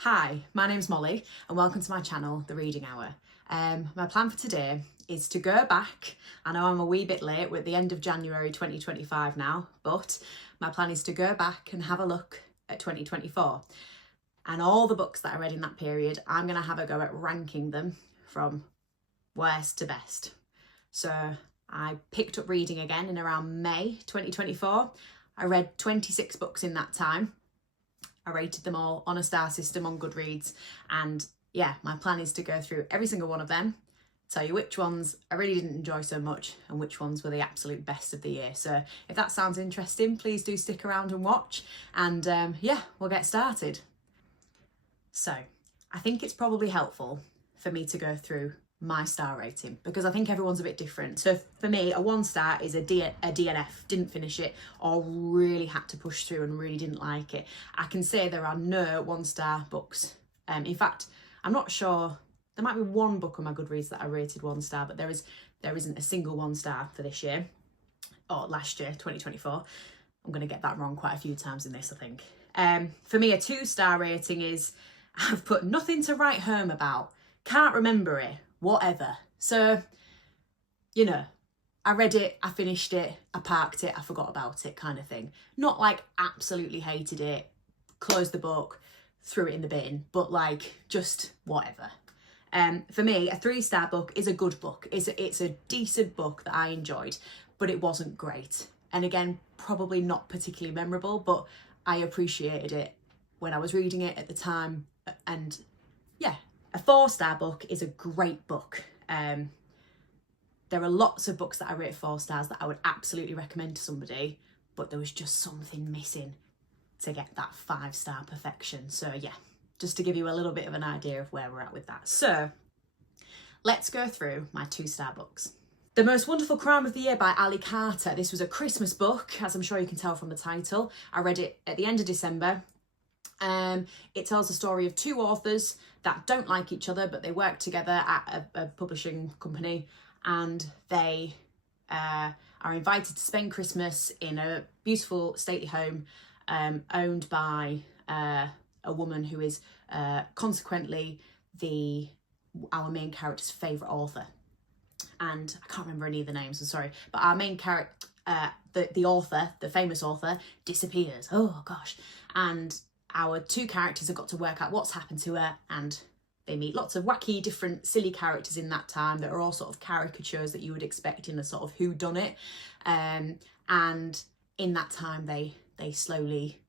Hi, my name's Molly and welcome to my channel, The Reading Hour. My plan for today is to go back. I know I'm a wee bit late, we're at the end of January 2025 now, but my plan is to go back and have a look at 2024. And all the books that I read in that period, I'm going to have a go at ranking them from worst to best. So I picked up reading again in around May 2024. I read 26 books in that time. I rated them all on a star system on Goodreads, and yeah, my plan is to go through every single one of them, tell you which ones I really didn't enjoy so much and which ones were the absolute best of the year. So if that sounds interesting, please do stick around and watch, and yeah, we'll get started. So I think it's probably helpful for me to go through my star rating because I think everyone's a bit different. So for me, a 1 star is a DNF, didn't finish it, or really had to push through and really didn't like it. I can say there are no 1 star books. In fact, I'm not sure, there might be one book on my Goodreads that I rated 1 star, but there isn't a single 1 star for this year, or last year, 2024. I'm going to get that wrong quite a few times in this, I think. For me, a 2 star rating is, I've put nothing to write home about, can't remember it, whatever. So, you know, I read it, I finished it, I parked it, I forgot about it kind of thing. Not like absolutely hated it, closed the book, threw it in the bin, but like just whatever. For me, a 3 star book is a good book. It's a decent book that I enjoyed, but it wasn't great. And again, probably not particularly memorable, but I appreciated it when I was reading it at the time. And yeah, a 4 star book is a great book. There are lots of books that I rate 4 stars that I would absolutely recommend to somebody, but there was just something missing to get that 5 star perfection. So yeah, just to give you a little bit of an idea of where we're at with that. So let's go through my 2 star books. The Most Wonderful Crime of the Year by Ali Carter. This was a Christmas book, as I'm sure you can tell from the title. I read it at the end of December. It tells the story of 2 authors that don't like each other, but they work together at a publishing company, and they are invited to spend Christmas in a beautiful stately home owned by a woman who is consequently our main character's favourite author. And I can't remember any of the names, I'm sorry, but our main character, the author, the famous author, disappears. Oh gosh. And our 2 characters have got to work out what's happened to her, and they meet lots of wacky, different, silly characters in that time that are all sort of caricatures that you would expect in a sort of whodunit. And in that time, they slowly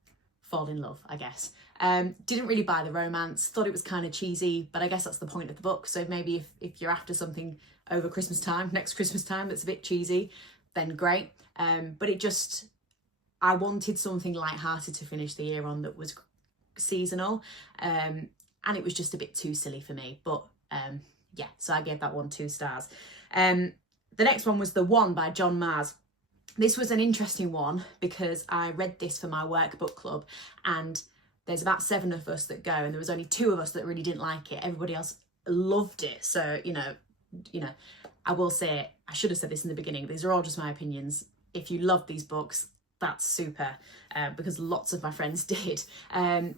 fall in love, I guess. Didn't really buy the romance, thought it was kind of cheesy, but I guess that's the point of the book. So maybe if you're after something over Christmas time, next Christmas time, that's a bit cheesy, then great. But I wanted something light-hearted to finish the year on that was seasonal, and it was just a bit too silly for me, but yeah, so I gave that one 2 stars. The next one was The One by John Mars. This was an interesting one because I read this for my work book club, and there's about 7 of us that go, and there was only 2 of us that really didn't like it. Everybody else loved it. So you know, I will say, I should have said this in the beginning, these are all just my opinions. If you love these books, that's super, because lots of my friends did.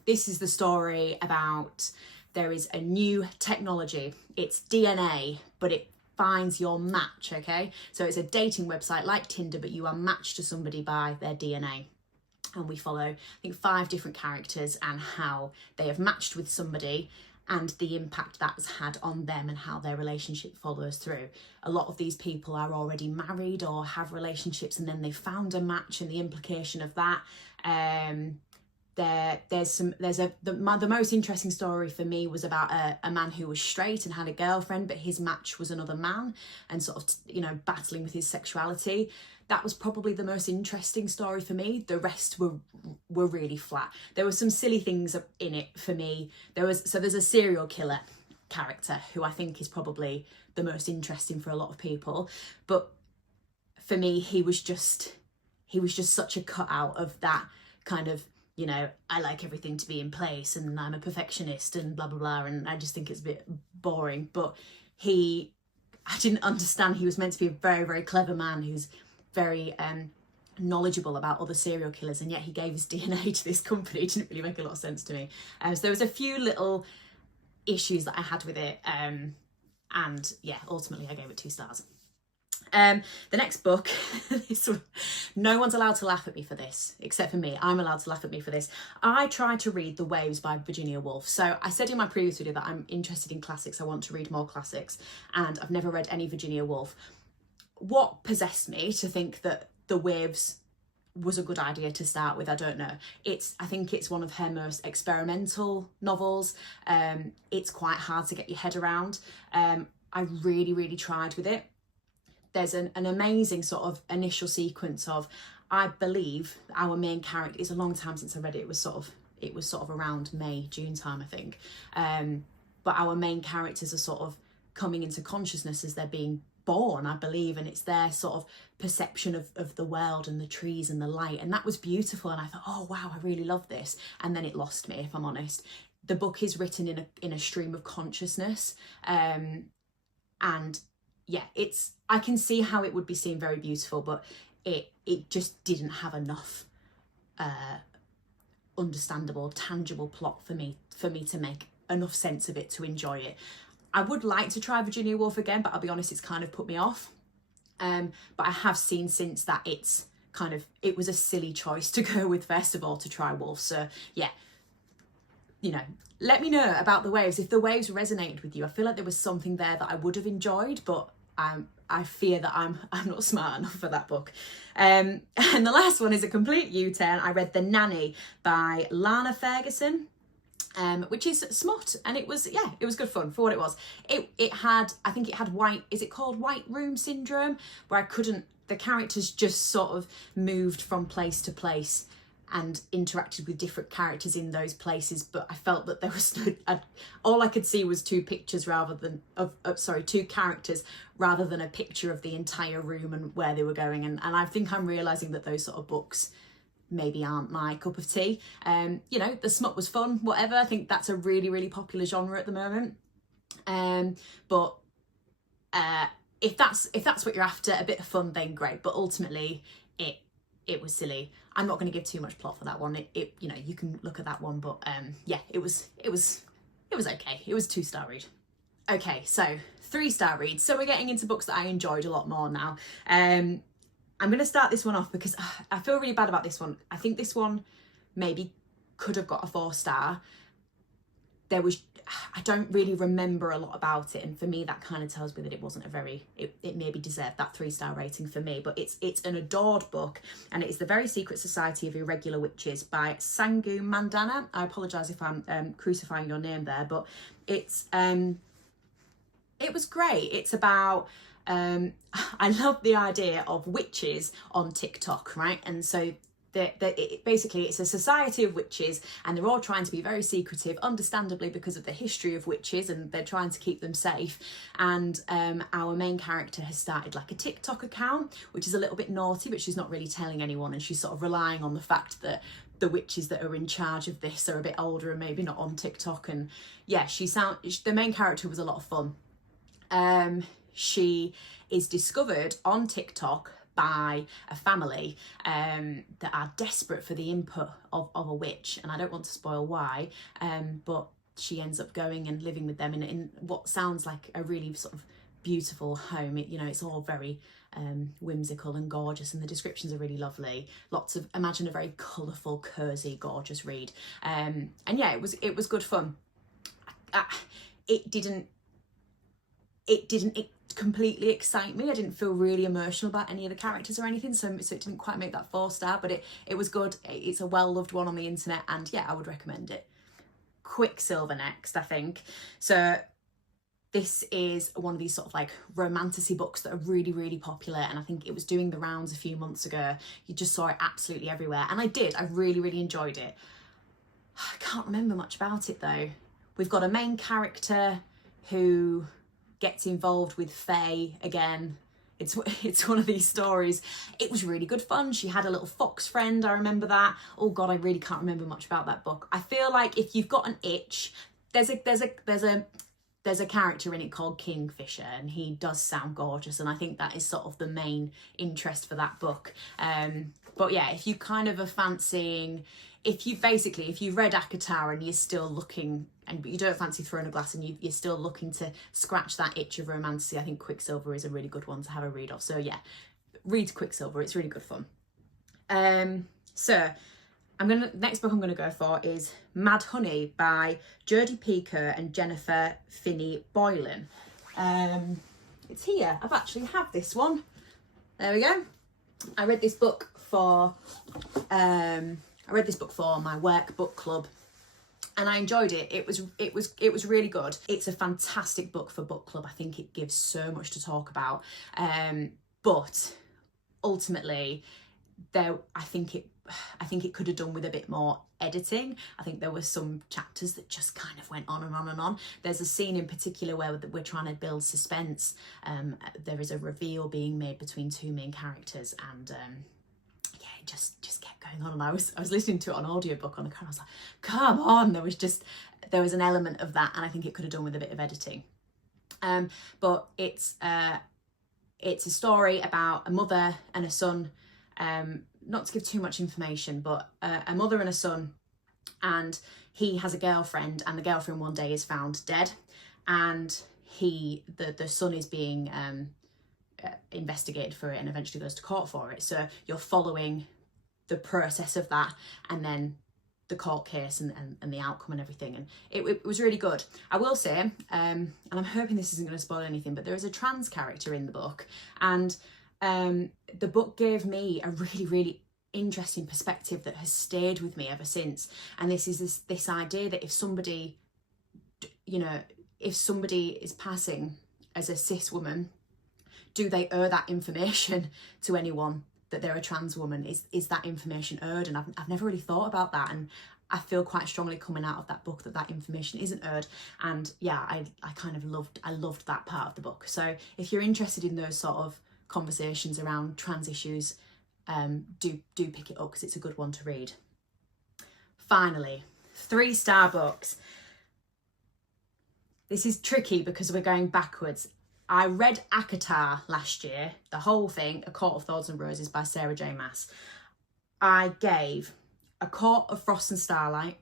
This is the story about, there is a new technology. It's DNA, but it finds your match, okay? So it's a dating website like Tinder, but you are matched to somebody by their DNA. And we follow, I think, 5 different characters and how they have matched with somebody and the impact that's had on them and how their relationship follows through. A lot of these people are already married or have relationships, and then they found a match, and the implication of that. The most interesting story for me was about a man who was straight and had a girlfriend, but his match was another man, and sort of, battling with his sexuality. That was probably the most interesting story for me. The rest were really flat. There were some silly things in it for me. There's a serial killer character who I think is probably the most interesting for a lot of people. But for me, he was just such a cutout of that kind of, I like everything to be in place and I'm a perfectionist and blah, blah, blah. And I just think it's a bit boring. But I didn't understand he was meant to be a very, very clever man who's very knowledgeable about other serial killers, and yet he gave his DNA to this company. It didn't really make a lot of sense to me. So there was a few little issues that I had with it, and yeah, ultimately I gave it 2 stars. The next book, no one's allowed to laugh at me for this, except for me. I'm allowed to laugh at me for this. I tried to read The Waves by Virginia Woolf. So I said in my previous video that I'm interested in classics. I want to read more classics, and I've never read any Virginia Woolf. What possessed me to think that The Waves was a good idea to start with, I don't know. I think it's one of her most experimental novels. It's quite hard to get your head around. I really tried with it. There's an amazing sort of initial sequence of, I believe our main character, it's a long time since I read it, it was sort of around May, June time, I think. But our main characters are sort of coming into consciousness as they're being born, I believe, and it's their sort of perception of the world and the trees and the light, and that was beautiful, and I thought, oh wow, I really love this. And then it lost me, if I'm honest. The book is written in a stream of consciousness, and yeah, I can see how it would be seen very beautiful, but it just didn't have enough understandable, tangible plot for me to make enough sense of it to enjoy it. I would like to try Virginia Woolf again, but I'll be honest, it's kind of put me off. But I have seen since that it was a silly choice to go with first of all to try Woolf. So yeah, you know, let me know about The Waves. If The Waves resonated with you, I feel like there was something there that I would have enjoyed, but I fear that I'm not smart enough for that book. And the last one is a complete U-turn. I read The Nanny by Lana Ferguson, which is smut, and it was good fun for what it was. I think it had white room syndrome, where the characters just sort of moved from place to place and interacted with different characters in those places, but I felt that there was all I could see was 2 pictures two characters rather than a picture of the entire room and where they were going, and I think I'm realising that those sort of books maybe aren't my cup of tea. You know, the smut was fun, whatever. I think that's a really popular genre at the moment. But if that's what you're after, a bit of fun, then great. But ultimately, it was silly. I'm not going to give too much plot for that one. You know, you can look at that one, but yeah, it was okay. It was 2-star read. Okay, so 3-star reads. So we're getting into books that I enjoyed a lot more now. I'm going to start this one off because I feel really bad about this one. I think this one maybe could have got a 4-star. I don't really remember a lot about it, and for me that kind of tells me that it wasn't it maybe deserved that 3-star rating for me. But it's an adored book, and it is The Very Secret Society of Irregular Witches by Sangu Mandana. I apologise if I'm crucifying your name there, but it was great. It's about I love the idea of witches on TikTok, right? And so basically it's a society of witches, and they're all trying to be very secretive, understandably because of the history of witches, and they're trying to keep them safe. And our main character has started like a TikTok account, which is a little bit naughty, but she's not really telling anyone, and she's sort of relying on the fact that the witches that are in charge of this are a bit older and maybe not on TikTok. And yeah, the main character was a lot of fun. She is discovered on TikTok by a family that are desperate for the input of a witch, and I don't want to spoil why, but she ends up going and living with them in what sounds like a really sort of beautiful home. It's all very whimsical and gorgeous, and the descriptions are really lovely. Imagine a very colourful, cosy, gorgeous read. And yeah, it was good fun. It didn't completely excite me. I didn't feel really emotional about any of the characters or anything, so it didn't quite make that 4-star, but it was good. It's a well-loved one on the internet, and yeah, I would recommend it. Quicksilver next, I think. So this is one of these sort of like romantasy books that are really popular, and I think it was doing the rounds a few months ago. You just saw it absolutely everywhere, and I really enjoyed it. I can't remember much about it though. We've got a main character who gets involved with Fae again. It's one of these stories. It was really good fun. She had a little fox friend, I remember that. Oh god, I really can't remember much about that book. I feel like if you've got an itch, there's a character in it called Kingfisher, and he does sound gorgeous, and I think that is sort of the main interest for that book. But yeah, if you kind of are fancying, if you've read ACOTAR and you're still looking, but you don't fancy Throne of Glass and you're still looking to scratch that itch of romance, I think Quicksilver is a really good one to have a read of. So yeah, read Quicksilver, it's really good fun. So next book I'm gonna go for is Mad Honey by Jodie Picoult and Jennifer Finney Boylan. It's here. I've actually had this one. There we go. I read this book for my work book club, and I enjoyed it. It was really good. It's a fantastic book for book club. I think it gives so much to talk about. But ultimately, I think it could have done with a bit more editing. I think there were some chapters that just kind of went on and on and on. There's a scene in particular where we're trying to build suspense. There is a reveal being made between two main characters, and yeah, it just kept going on. And I was listening to it on audiobook on the car, and I was like, come on. There was an element of that, and I think it could have done with a bit of editing. But it's a story about a mother and a son. Not to give too much information, but a mother and a son, and he has a girlfriend, and the girlfriend one day is found dead, and the son is being investigated for it and eventually goes to court for it. So you're following the process of that, and then the court case and the outcome and everything, and it was really good. I will say, and I'm hoping this isn't going to spoil anything, but there is a trans character in the book, and the book gave me a really, really interesting perspective that has stayed with me ever since. And this is this idea that if somebody is passing as a cis woman, do they owe that information to anyone that they're a trans woman? Is that information owed? And I've never really thought about that, and I feel quite strongly coming out of that book that information isn't owed. And yeah, I loved that part of the book. So if you're interested in those sort of conversations around trans issues, do pick it up, because it's a good one to read. Finally, 3-star books. This is tricky because we're going backwards. I read ACOTAR last year, the whole thing, A Court of Thorns and Roses by Sarah J Maas. I gave A Court of Frost and Starlight,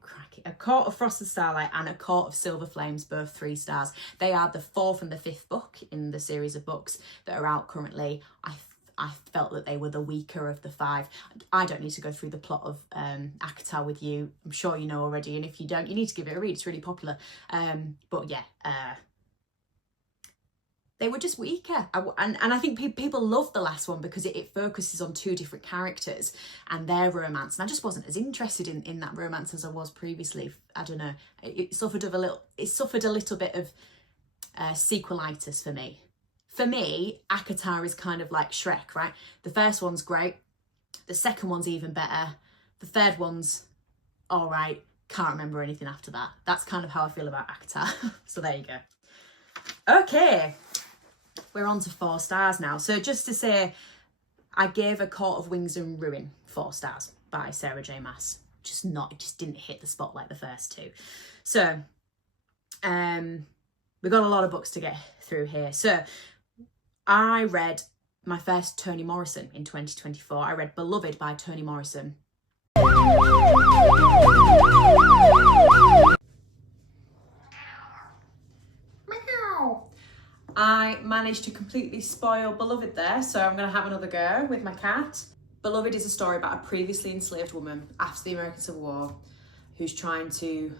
A Court of Frost and Starlight and A Court of Silver Flames, both 3 stars. They are the 4th and the 5th book in the series of books that are out currently. I felt that they were the weaker of the 5. I don't need to go through the plot of ACOTAR with you. I'm sure you know already, and if you don't, you need to give it a read. It's really popular. But yeah, they were just weaker. And I think people love the last one because it focuses on 2 different characters and their romance. And I just wasn't as interested in that romance as I was previously. I don't know. It suffered a little bit of sequelitis for me. For me, ACOTAR is kind of like Shrek, right? The first one's great. The second one's even better. The third one's all right. Can't remember anything after that. That's kind of how I feel about ACOTAR. So there you go. Okay. We're on to 4 stars now. So just to say, I gave A Court of Wings and Ruin 4 stars by Sarah J Maas. It just didn't hit the spot like the first 2. So we've got a lot of books to get through here. So I read my first Toni Morrison in 2024. I read Beloved by Toni Morrison. I managed to completely spoil Beloved there, so I'm going to have another go with my cat. Beloved is a story about a previously enslaved woman after the American Civil War who's trying to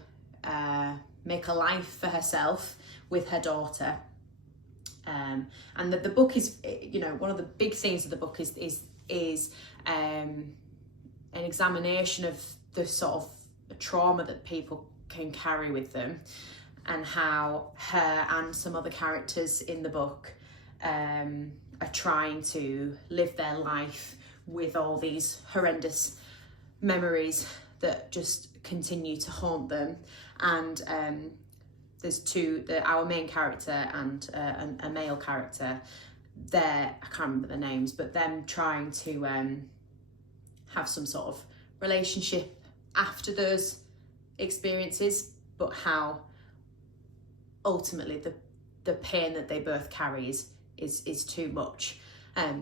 make a life for herself with her daughter. And the book is, one of the big themes of the book is an examination of the sort of trauma that people can carry with them, and how her and some other characters in the book are trying to live their life with all these horrendous memories that just continue to haunt them. And there's our main character and a male character. I can't remember their names, but them trying to have some sort of relationship after those experiences, but how ultimately the pain that they both carry is too much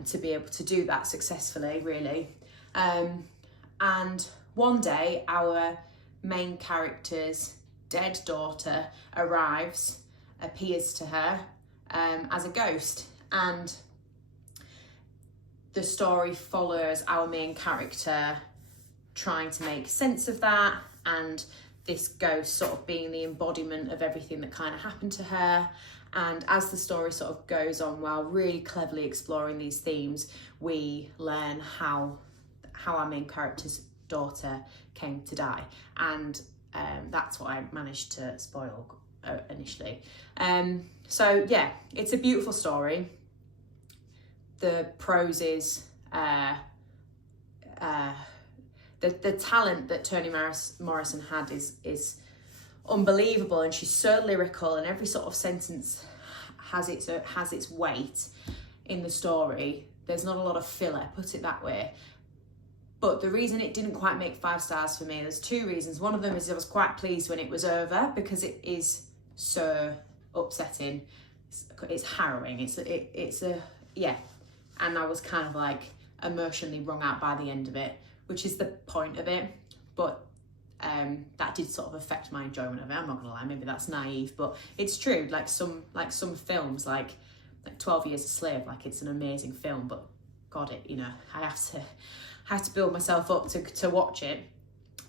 to be able to do that successfully, really. And one day our main character's dead daughter appears to her as a ghost, and the story follows our main character trying to make sense of that, and this ghost sort of being the embodiment of everything that kind of happened to her. And as the story sort of goes on, while really cleverly exploring these themes, we learn how our main character's daughter came to die. And that's what I managed to spoil initially. So yeah, it's a beautiful story. The prose is the talent that Toni Morrison had is unbelievable, and she's so lyrical, and every sort of sentence has its weight in the story. There's not a lot of filler, put it that way. But the reason it didn't quite make 5 stars for me, there's 2 reasons. One of them is I was quite pleased when it was over, because it is so upsetting. It's harrowing. It's a yeah, and I was kind of like emotionally wrung out by the end of it, which is the point of it. But that did sort of affect my enjoyment of it. I'm not gonna lie, maybe that's naive, but it's true. Like some films, like 12 Years a Slave, like it's an amazing film, but God, I have to build myself up to watch it.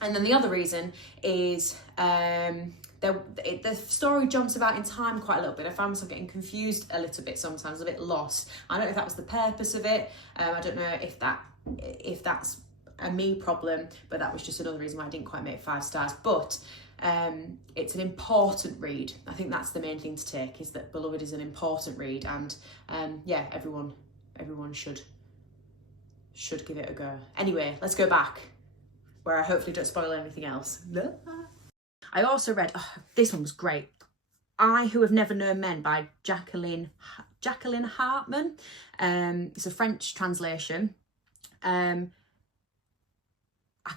And then the other reason is the story jumps about in time quite a little bit. I found myself getting confused a little bit sometimes, a bit lost. I don't know if that was the purpose of it. I don't know if that's a me problem, but that was just another reason why I didn't quite make 5 stars. But it's an important read. I think that's the main thing to take, is that Beloved is an important read, and yeah, everyone should give it a go. Anyway, let's go back, where I hopefully don't spoil anything else. I also read, this one was great, I Who Have Never Known Men by Jacqueline Hartman. It's a French translation. I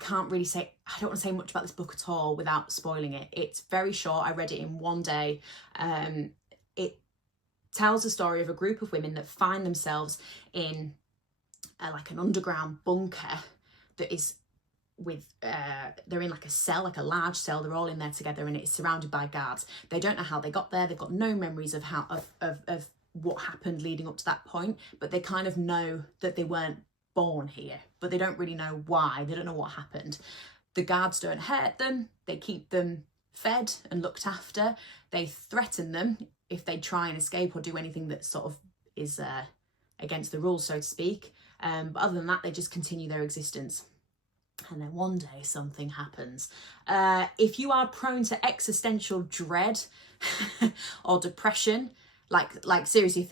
don't want to say much about this book at all without spoiling it. It's very short. I read it in one day. It tells the story of a group of women that find themselves in like an underground bunker that is they're in like a cell, like a large cell. They're all in there together, and it's surrounded by guards. They don't know how they got there. They've got no memories of of what happened leading up to that point, but they kind of know that they weren't born here, but they don't really know why. They don't know what happened. The guards don't hurt them. They keep them fed and looked after. They threaten them if they try and escape or do anything that sort of is against the rules, so to speak. But other than that, they just continue their existence. And then one day something happens. If you are prone to existential dread or depression, like seriously,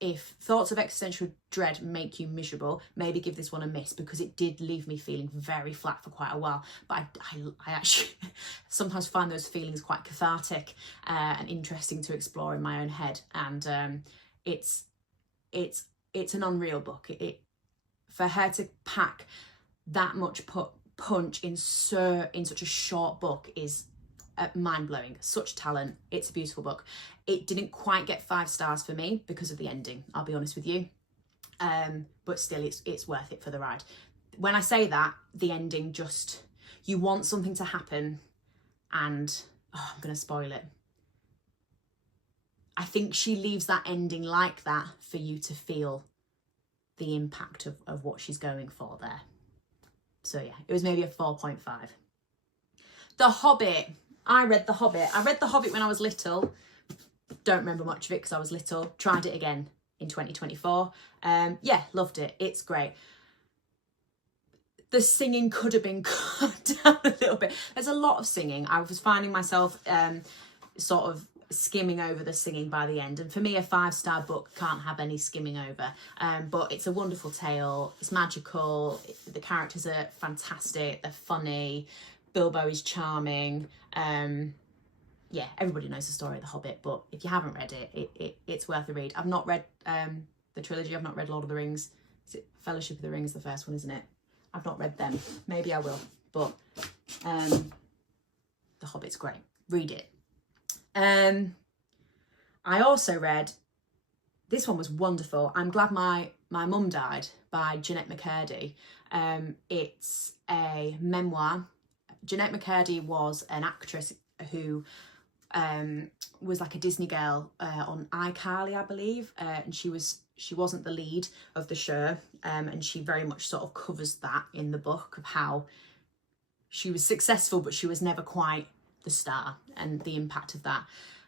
if thoughts of existential dread make you miserable, maybe give this one a miss, because it did leave me feeling very flat for quite a while. But I actually sometimes find those feelings quite cathartic and interesting to explore in my own head. And it's an unreal book. For her to pack that much punch in such a short book is mind-blowing. Such talent. It's a beautiful book. It didn't quite get 5 stars for me because of the ending, I'll be honest with you, but still it's worth it for the ride. When I say that, the ending, just, you want something to happen, and I'm gonna spoil it. I think she leaves that ending like that for you to feel the impact of what she's going for there. So yeah, it was maybe a 4.5. The Hobbit. I read The Hobbit. I read The Hobbit when I was little. Don't remember much of it because I was little. Tried it again in 2024. Yeah, loved it. It's great. The singing could have been cut down a little bit. There's a lot of singing. I was finding myself sort of skimming over the singing by the end, and for me a 5-star book can't have any skimming over, but it's a wonderful tale. It's magical. The characters are fantastic. They're funny. Bilbo is charming. Yeah, everybody knows the story of The Hobbit, but if you haven't read it, it's worth a read. I've not read the trilogy. I've not read Lord of the Rings. Is it Fellowship of the Ring is the first one, isn't it? I've not read them. Maybe I will, but The Hobbit's great. Read it. I also read, this one was wonderful. I'm glad my My Mum Died by Jeanette McCurdy. It's a memoir. Jeanette McCurdy was an actress who was like a Disney girl on iCarly, I believe, and she wasn't the lead of the show, and she very much sort of covers that in the book of how she was successful but she was never quite the star and the impact of that.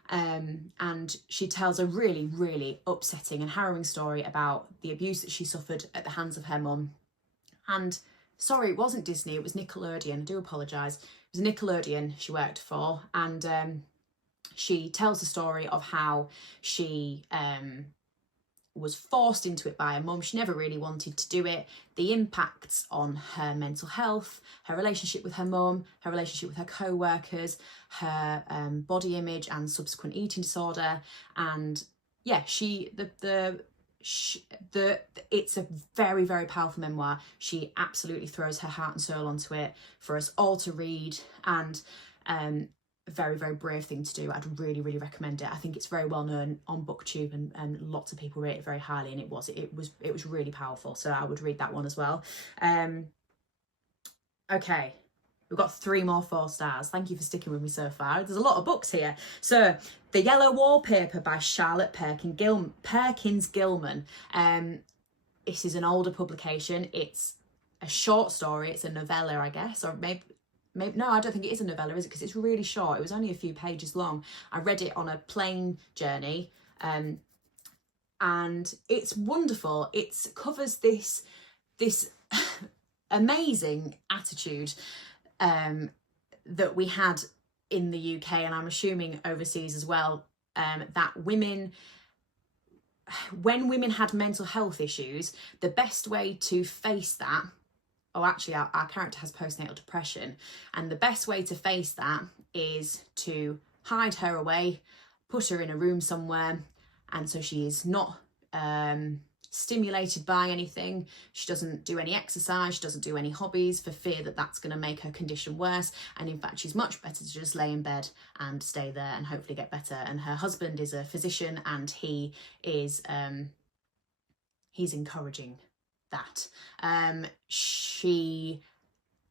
And she tells a really, really upsetting and harrowing story about the abuse that she suffered at the hands of her mum. And sorry, it wasn't Disney, it was Nickelodeon. I do apologise. It was Nickelodeon she worked for, and she tells the story of how she was forced into it by her mum. She never really wanted to do it. The impacts on her mental health, her relationship with her mum, her relationship with her co-workers, her body image and subsequent eating disorder. And yeah, it's a very, very powerful memoir. She absolutely throws her heart and soul onto it for us all to read, and a very, very brave thing to do. I'd really, really recommend it. I think it's very well known on BookTube, and lots of people rate it very highly, and it was really powerful. So I would read that one as well. Okay, we've got 3 more 4 stars. Thank you for sticking with me so far. There's a lot of books here. So The Yellow Wallpaper by Charlotte Perkins Gilman. This is an older publication. It's a short story. It's a novella, I guess, or maybe no, I don't think it is a novella, is it? Because it's really short. It was only a few pages long. I read it on a plane journey, and it's wonderful. It covers this amazing attitude that we had in the UK, and I'm assuming overseas as well, that when women had mental health issues, the best way to face that, actually our character has postnatal depression, and the best way to face that is to hide her away, put her in a room somewhere, and so she is not stimulated by anything. She doesn't do any exercise, she doesn't do any hobbies for fear that that's going to make her condition worse, and in fact she's much better to just lay in bed and stay there and hopefully get better. And her husband is a physician, and he is he's encouraging that. She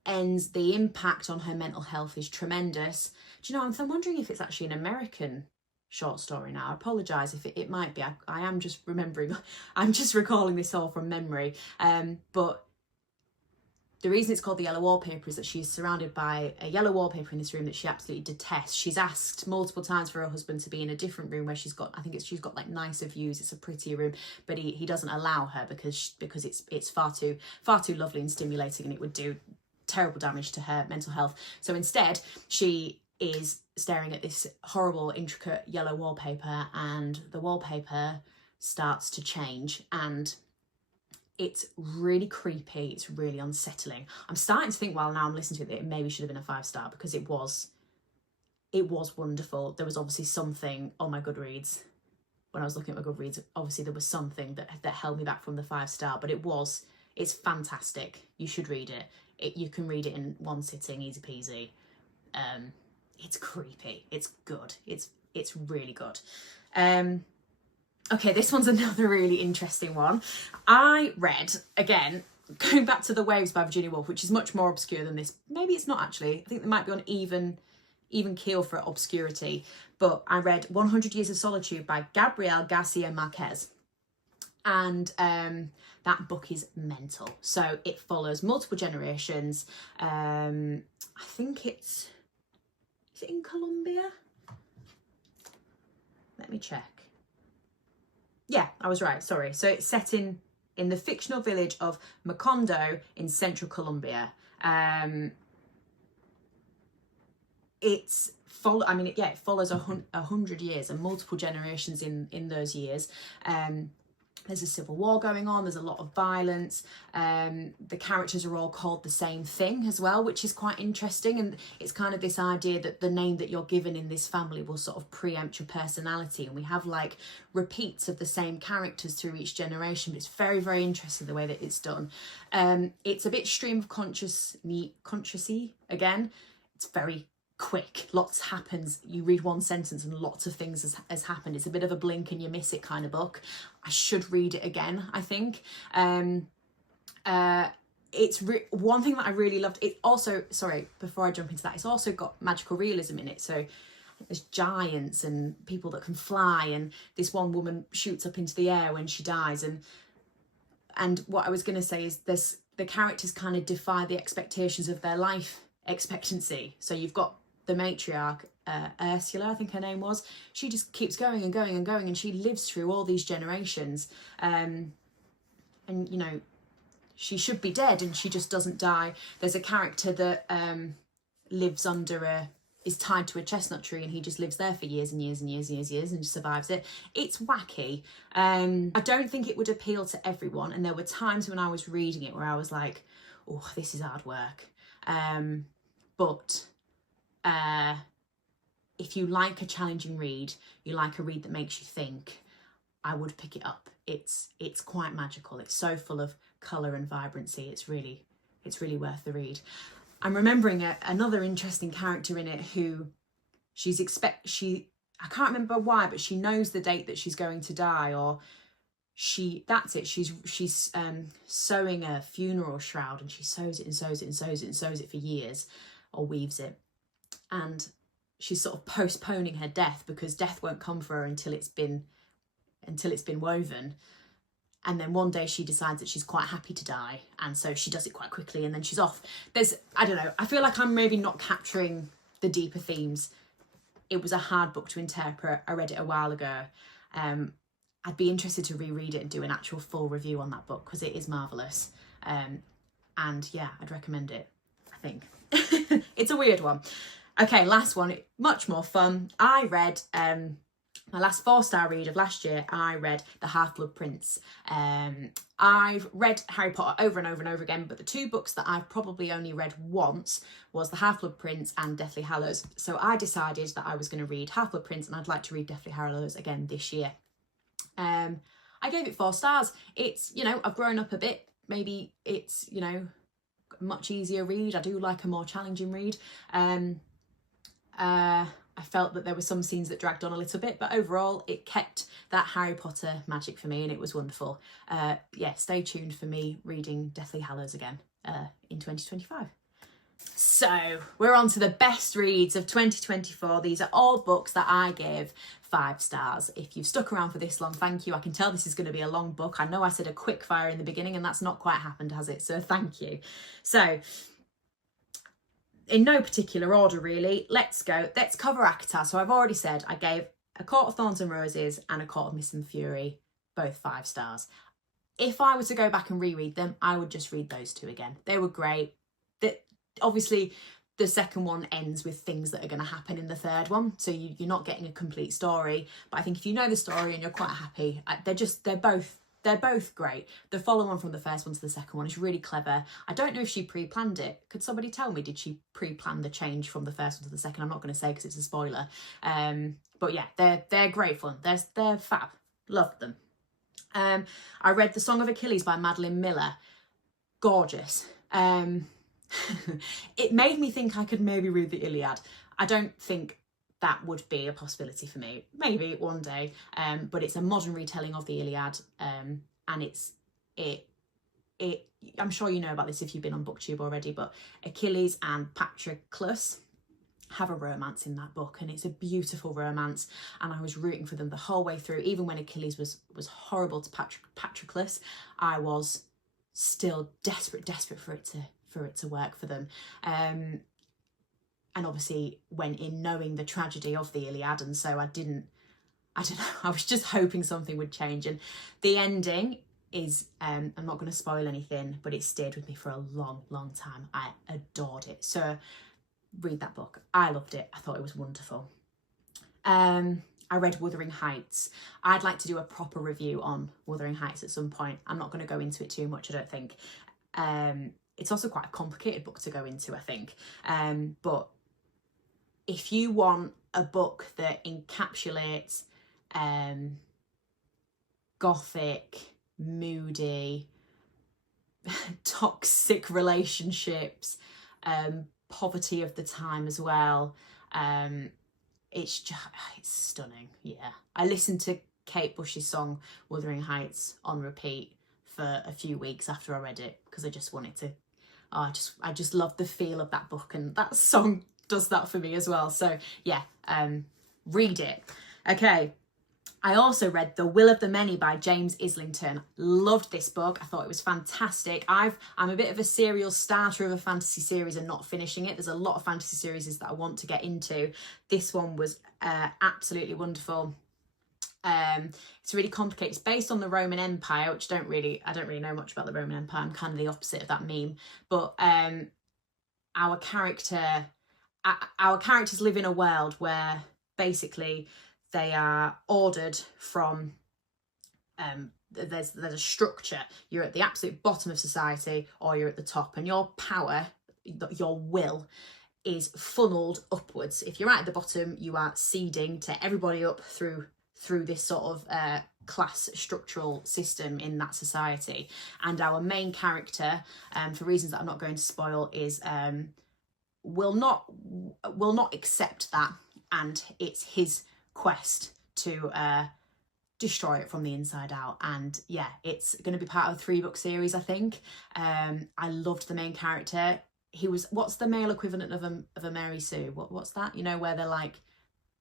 ends, the impact on her mental health is tremendous. Do you know, I'm wondering if it's actually an American short story now. I apologise if it might be. I am just remembering, I'm just recalling this all from memory. But the reason it's called The Yellow Wallpaper is that she's surrounded by a yellow wallpaper in this room that she absolutely detests. She's asked multiple times for her husband to be in a different room where she's got like nicer views, it's a prettier room, but he doesn't allow her because it's far too lovely and stimulating, and it would do terrible damage to her mental health. So instead, she is staring at this horrible, intricate yellow wallpaper, and the wallpaper starts to change, and it's really creepy, it's really unsettling. I'm starting to think, while now I'm listening to it, that it maybe should have been a 5-star, because it was wonderful. There was obviously something on my Goodreads, when I was looking at my Goodreads, obviously there was something that held me back from the 5-star, but it's fantastic. You should read it. You can read it in one sitting, easy peasy. It's creepy, it's good, it's really good. Okay, this one's another really interesting one. I read, again, going back to The Waves by Virginia Woolf, which is much more obscure than this. Maybe it's not, actually. I think they might be on even keel for obscurity. But I read 100 Years of Solitude by Gabriel Garcia Marquez. And that book is mental. So it follows multiple generations. I think is it in Colombia? Let me check. Yeah, I was right, sorry. So it's set in the fictional village of Macondo in central Colombia. It follows 100 years and multiple generations in those years. There's a civil war going on, there's a lot of violence. The characters are all called the same thing as well, which is quite interesting. And it's kind of this idea that the name that you're given in this family will sort of preempt your personality. And we have like repeats of the same characters through each generation, but it's very, very interesting the way that it's done. It's a bit stream of consciousness again. It's very quick. Lots happens. You read one sentence and lots of things has happened. It's a bit of a blink and you miss it kind of book. I should read it again, I think. It's one thing that I really loved. It also, sorry, before I jump into that, it's also got magical realism in it. So there's giants and people that can fly, and this one woman shoots up into the air when she dies. And what I was going to say is the characters kind of defy the expectations of their life expectancy. So you've got the matriarch, Ursula, I think her name was. She just keeps going and going and going, and she lives through all these generations. And, you know, she should be dead and she just doesn't die. There's a character that lives is tied to a chestnut tree, and he just lives there for years and years and years and years and survives it. It's wacky. I don't think it would appeal to everyone, and there were times when I was reading it where I was like, oh, this is hard work. But if you like a challenging read, you like a read that makes you think, I would pick it up. It's quite magical. It's so full of colour and vibrancy. It's really worth the read. I'm remembering another interesting character in it who I can't remember why, but she knows the date that she's going to die, or she's sewing a funeral shroud, and she sews it and sews it and sews it and sews it for years, or weaves it, and she's sort of postponing her death because death won't come for her until it's been woven. And then one day she decides that she's quite happy to die, and so she does it quite quickly, and then she's off. I don't know, I feel like I'm maybe not capturing the deeper themes. It was a hard book to interpret. I read it a while ago. I'd be interested to reread it and do an actual full review on that book because it is marvellous. And yeah, I'd recommend it, I think. It's a weird one. Okay, last one, much more fun. I read... my last 4-star read of last year, I read The HalfBlood Prince. I've read Harry Potter over and over and over again, but the two books that I've probably only read once was The HalfBlood Prince and Deathly Hallows. So I decided that I was going to read HalfBlood Prince, and I'd like to read Deathly Hallows again this year. I gave it 4 stars. It's, you know, I've grown up a bit. Maybe it's, you know, a much easier read. I do like a more challenging read. I felt that there were some scenes that dragged on a little bit, but overall it kept that Harry Potter magic for me, and it was wonderful. Yeah, stay tuned for me reading Deathly Hallows again in 2025. So we're on to the best reads of 2024. These are all books that I gave 5 stars. If you've stuck around for this long, thank you. I can tell this is going to be a long book. I know I said a quick fire in the beginning, and that's not quite happened, has it? So thank you. So in no particular order really, let's cover ACOTAR. So I've already said I gave A Court of Thorns and Roses and A Court of Mist and Fury both 5 stars. If I were to go back and reread them, I would just read those 2 again. They were great. Obviously the second one ends with things that are going to happen in the third one, so you're not getting a complete story, but I think if you know the story and you're quite happy, they're both great. The follow-on from the first one to the second one is really clever. I don't know if she pre-planned it. Could somebody tell me, did she pre-plan the change from the first one to the second? I'm not going to say because it's a spoiler. But yeah, they're great fun. They're fab. Loved them. I read The Song of Achilles by Madeline Miller. Gorgeous. It made me think I could maybe read the Iliad. I don't think that would be a possibility for me. Maybe one day, but it's a modern retelling of the Iliad, and I'm sure you know about this if you've been on BookTube already, but Achilles and Patroclus have a romance in that book, and it's a beautiful romance, and I was rooting for them the whole way through. Even when Achilles was horrible to Patroclus, I was still desperate for it to work for them. And obviously went in knowing the tragedy of the Iliad, and so I don't know, I was just hoping something would change. And the ending is, I'm not going to spoil anything, but it stayed with me for a long time. I adored it. So read that book. I loved it. I thought it was wonderful. I read Wuthering Heights. I'd like to do a proper review on Wuthering Heights at some point. I'm not going to go into it too much, I don't think. It's also quite a complicated book to go into, I think. But if you want a book that encapsulates gothic, moody, toxic relationships, poverty of the time as well. It's stunning. Yeah, I listened to Kate Bush's song Wuthering Heights on repeat for a few weeks after I read it, because I just wanted to, I just love the feel of that book, and that song does that for me as well. So yeah, read it. Okay, I also read The Will of the Many by James Islington. Loved this book. I thought it was fantastic. I'm a bit of a serial starter of a fantasy series and not finishing it. There's a lot of fantasy series that I want to get into. This one was absolutely wonderful. It's really complicated. It's based on the Roman Empire, which I don't really know much about the Roman Empire. I'm kind of the opposite of that meme. But our characters live in a world where basically they are ordered from, there's a structure. You're at the absolute bottom of society or you're at the top, and your power, your will, is funneled upwards. If you're right at the bottom, you are seeding to everybody up through this sort of class structural system in that society. And our main character, for reasons that I'm not going to spoil, is will not accept that, and it's his quest to destroy it from the inside out. And yeah, it's going to be part of a 3-book series, I think. I loved the main character. He was, what's the male equivalent of a Mary Sue? What's that? You know, where they're like,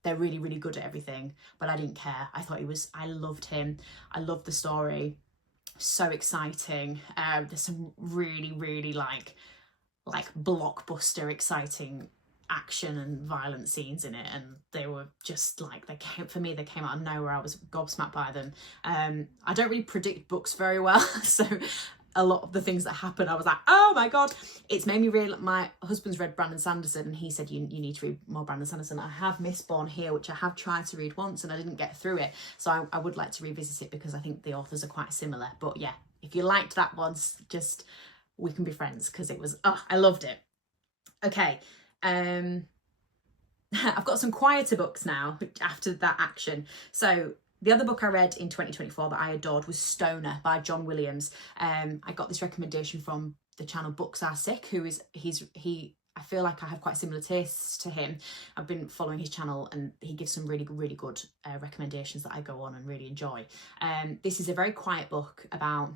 they're really, really good at everything, but I didn't care. I loved him. I loved the story. So exciting. There's some really, really like blockbuster exciting action and violent scenes in it, and they were just like, they came out of nowhere. I was gobsmacked by them. I don't really predict books very well, so a lot of the things that happen, I was like, oh my god. It's made me really, my husband's read Brandon Sanderson, and he said you need to read more Brandon Sanderson. I have Mistborn here, which I have tried to read once and I didn't get through it, so I would like to revisit it because I think the authors are quite similar. But yeah, if you liked that one, just, we can be friends, because it was, I loved it. Okay, I've got some quieter books now after that action. So the other book I read in 2024 that I adored was Stoner by John Williams. I got this recommendation from the channel Books Are Sick, who is, I feel like I have quite similar tastes to him. I've been following his channel and he gives some really, really good recommendations that I go on and really enjoy. This is a very quiet book about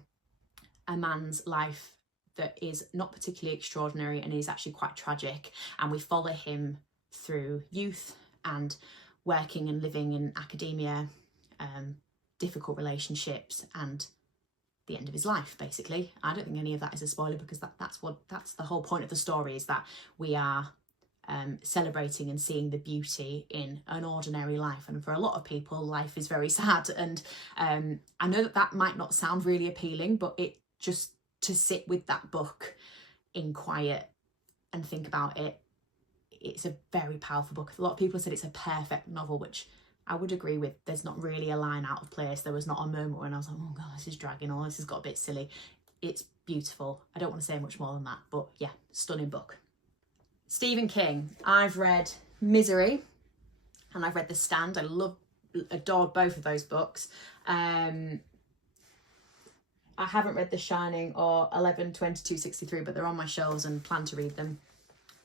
a man's life that is not particularly extraordinary and is actually quite tragic, and we follow him through youth and working and living in academia, difficult relationships, and the end of his life, basically. I don't think any of that is a spoiler, because that's the whole point of the story, is that we are celebrating and seeing the beauty in an ordinary life. And for a lot of people, life is very sad, and I know that might not sound really appealing, but it just, to sit with that book in quiet and think about it, it's a very powerful book. A lot of people said it's a perfect novel, which I would agree with. There's not really a line out of place. There was not a moment when I was like, oh god, this is dragging, or this has got a bit silly. It's beautiful. I don't want to say much more than that, but yeah, stunning book. Stephen King. I've read Misery and I've read The Stand. I adored both of those books. I haven't read The Shining or 11/22/63, but they're on my shelves and plan to read them.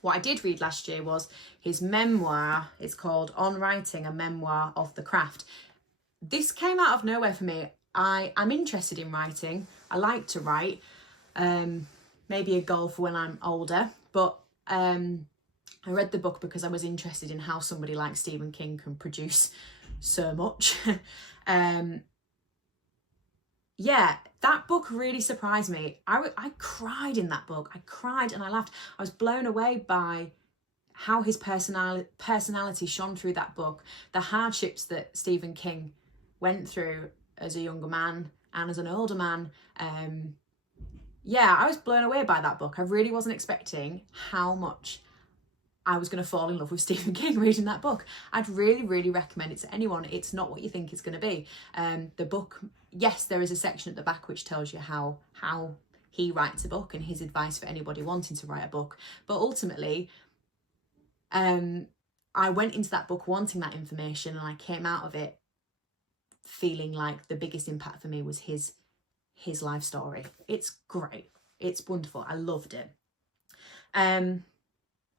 What I did read last year was his memoir. It's called On Writing, a Memoir of the Craft. This came out of nowhere for me. I'm interested in writing. I like to write. Maybe a goal for when I'm older. But I read the book because I was interested in how somebody like Stephen King can produce so much. Yeah, that book really surprised me. I cried in that book. I cried and I laughed. I was blown away by how his personality shone through that book. The hardships that Stephen King went through as a younger man and as an older man. Yeah, I was blown away by that book. I really wasn't expecting how much I was going to fall in love with Stephen King reading that book. I'd really, really recommend it to anyone. It's not what you think it's going to be. The book, yes, there is a section at the back which tells you how he writes a book and his advice for anybody wanting to write a book. But ultimately, I went into that book wanting that information, and I came out of it feeling like the biggest impact for me was his life story. It's great. It's wonderful. I loved it.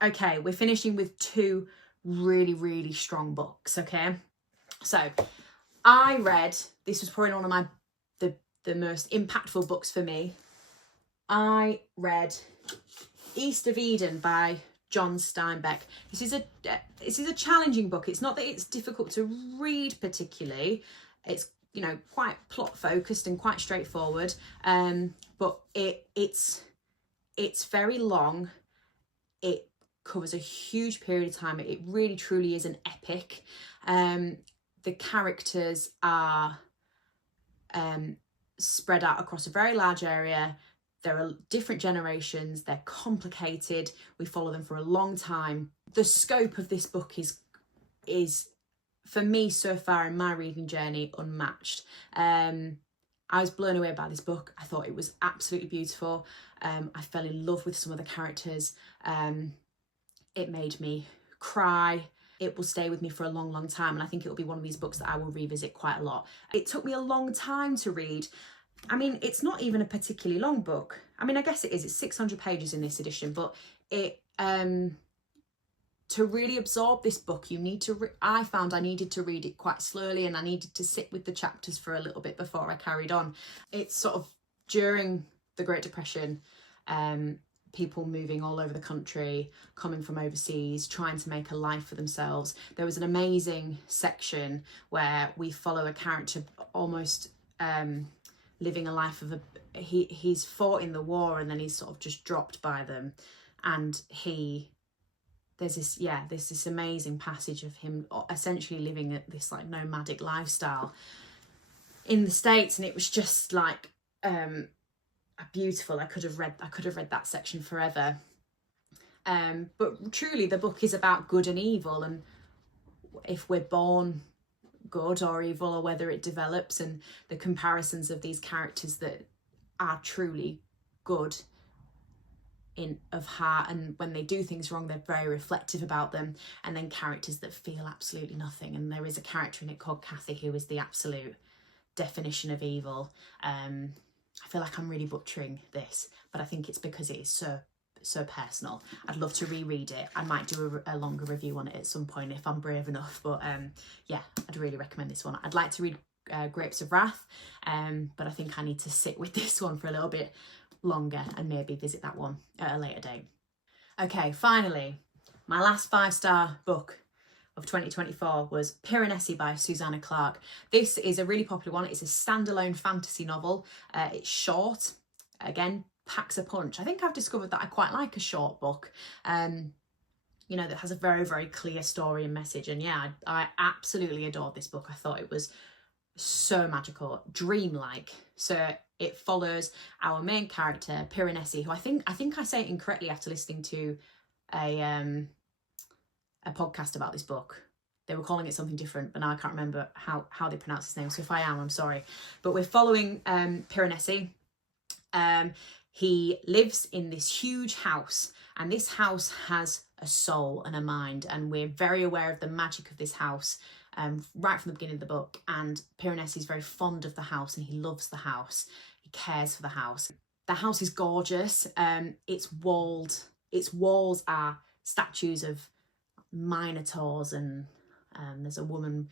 Okay, we're finishing with two really, really strong books, okay? So I read, this was probably one of my the most impactful books for me. I read East of Eden by John Steinbeck. This is a challenging book. It's not that it's difficult to read particularly. It's, you know, quite plot focused and quite straightforward. But it's very long. It covers a huge period of time. It really truly is an epic. The characters are spread out across a very large area. There are different generations. They're complicated. We follow them for a long time. The scope of this book is for me so far in my reading journey unmatched. I was blown away by this book. I thought it was absolutely beautiful. I fell in love with some of the characters. It made me cry. It will stay with me for a long, long time. And I think it will be one of these books that I will revisit quite a lot. It took me a long time to read. I mean, it's not even a particularly long book. I mean, I guess it is. It's 600 pages in this edition, but it to really absorb this book, you need to, I found I needed to read it quite slowly, and I needed to sit with the chapters for a little bit before I carried on. It's sort of during the Great Depression, people moving all over the country, coming from overseas, trying to make a life for themselves. There was an amazing section where we follow a character almost living a life of he's fought in the war, and then he's sort of just dropped by them, and there's this amazing passage of him essentially living this like nomadic lifestyle in the States, and it was just like beautiful. I could have read that section forever. But truly the book is about good and evil, and if we're born good or evil, or whether it develops, and the comparisons of these characters that are truly good of heart, and when they do things wrong they're very reflective about them, and then characters that feel absolutely nothing. And there is a character in it called Kathy who is the absolute definition of evil. I feel like I'm really butchering this, but I think it's because it is so personal. I'd love to reread it. I might do a longer review on it at some point if I'm brave enough, but yeah, I'd really recommend this one. I'd like to read Grapes of Wrath, but I think I need to sit with this one for a little bit longer and maybe visit that one at a later date. Okay, finally, my last 5-star book of 2024 was Piranesi by Susanna Clarke. This is a really popular one. It's a standalone fantasy novel. It's short, again, packs a punch. I think I've discovered that I quite like a short book, you know, that has a very, very clear story and message. And yeah, I absolutely adored this book. I thought it was so magical, dreamlike. So it follows our main character, Piranesi, who I think I say it incorrectly after listening to a podcast about this book. They were calling it something different, but now I can't remember how they pronounce his name. So if I am, I'm sorry. But we're following Piranesi. He lives in this huge house, and this house has a soul and a mind, and we're very aware of the magic of this house right from the beginning of the book. And Piranesi is very fond of the house, and he loves the house. He cares for the house. The house is gorgeous. Its walls are statues of minotaurs, and there's a woman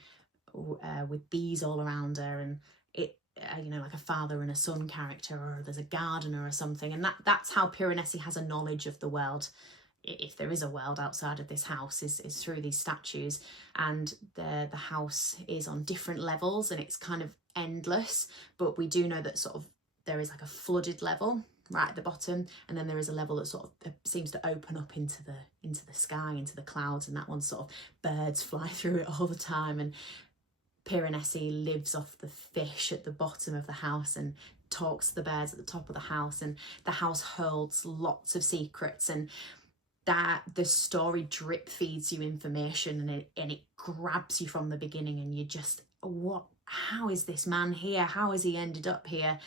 with bees all around her, and it you know, like a father and a son character, or there's a gardener or something. And that's how Piranesi has a knowledge of the world, if there is a world outside of this house, is through these statues. And the house is on different levels, and it's kind of endless, but we do know that sort of there is like a flooded level right at the bottom, and then there is a level that sort of seems to open up into the sky, into the clouds, and that one sort of birds fly through it all the time. And Piranesi lives off the fish at the bottom of the house and talks to the birds at the top of the house, and the house holds lots of secrets, and that the story drip feeds you information, and it grabs you from the beginning, and you just, how is this man here? How has he ended up here?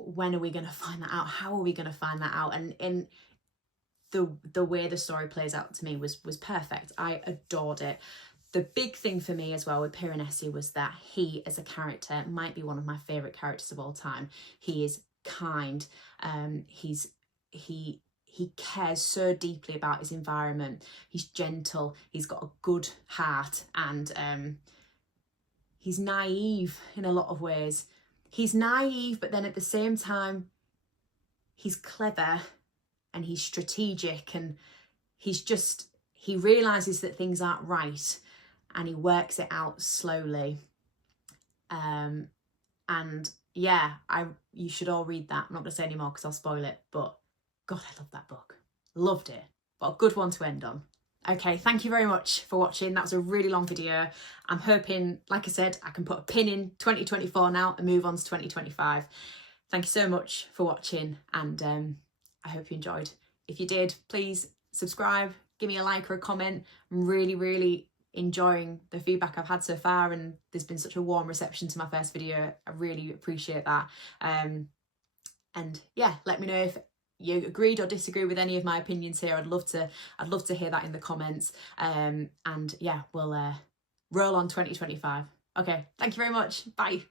When are we going to find that out? How are we going to find that out? And the way the story plays out to me was perfect. I adored it. The big thing for me as well with Piranesi was that he, as a character, might be one of my favourite characters of all time. He is kind. He he cares so deeply about his environment. He's gentle, he's got a good heart, and he's naive in a lot of ways. He's naive, but then at the same time, he's clever and he's strategic, and he realises that things aren't right and he works it out slowly. And yeah, you should all read that. I'm not going to say any more because I'll spoil it, but God, I love that book. Loved it. What a good one to end on. Okay, thank you very much for watching. That was a really long video. I'm hoping, like I said, I can put a pin in 2024 now and move on to 2025. Thank you so much for watching, and I hope you enjoyed. If you did, please subscribe, give me a like or a comment. I'm really, really enjoying the feedback I've had so far, and there's been such a warm reception to my first video. I really appreciate that. And yeah, let me know if you agreed or disagree with any of my opinions here. I'd love to hear that in the comments. And yeah, we'll roll on 2025. Okay, thank you very much. Bye.